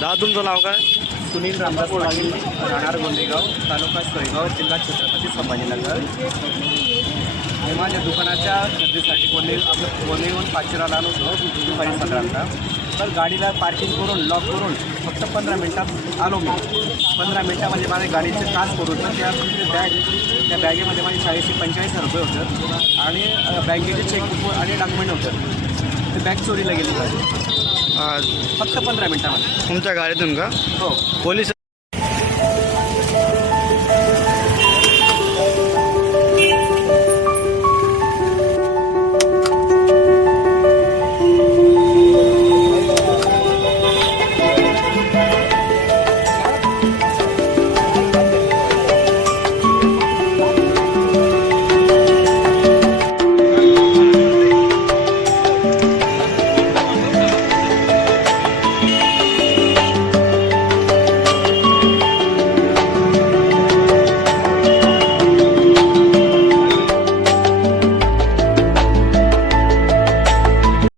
दादा तुमचं नाव काय? सुनील रामदास पाटील, राहणार गोंदेगाव, तालुका सोयगाव, जिल्हा छत्रपती संभाजीनगर. आणि माझ्या दुकानाच्या खरेदीसाठी गोंदेगावून पाचशेला आलो होतो दुपारी 17ला. तर गाडीला पार्किंग करून लॉक करून फक्त 15 मिनटात आलो मी. 15 मिनटामध्ये माझ्या गाडीचे काच करून त्या बॅगेमध्ये माझे 40-45 रुपये होतं आणि बँकेचे चेकबुक आणि डॉक्युमेंट होतं. ते बॅग चोरीला गेली गाडी आज फक्त 15 मिनटामध्ये. तुमच्या गाडीतून का? हो. पोलीस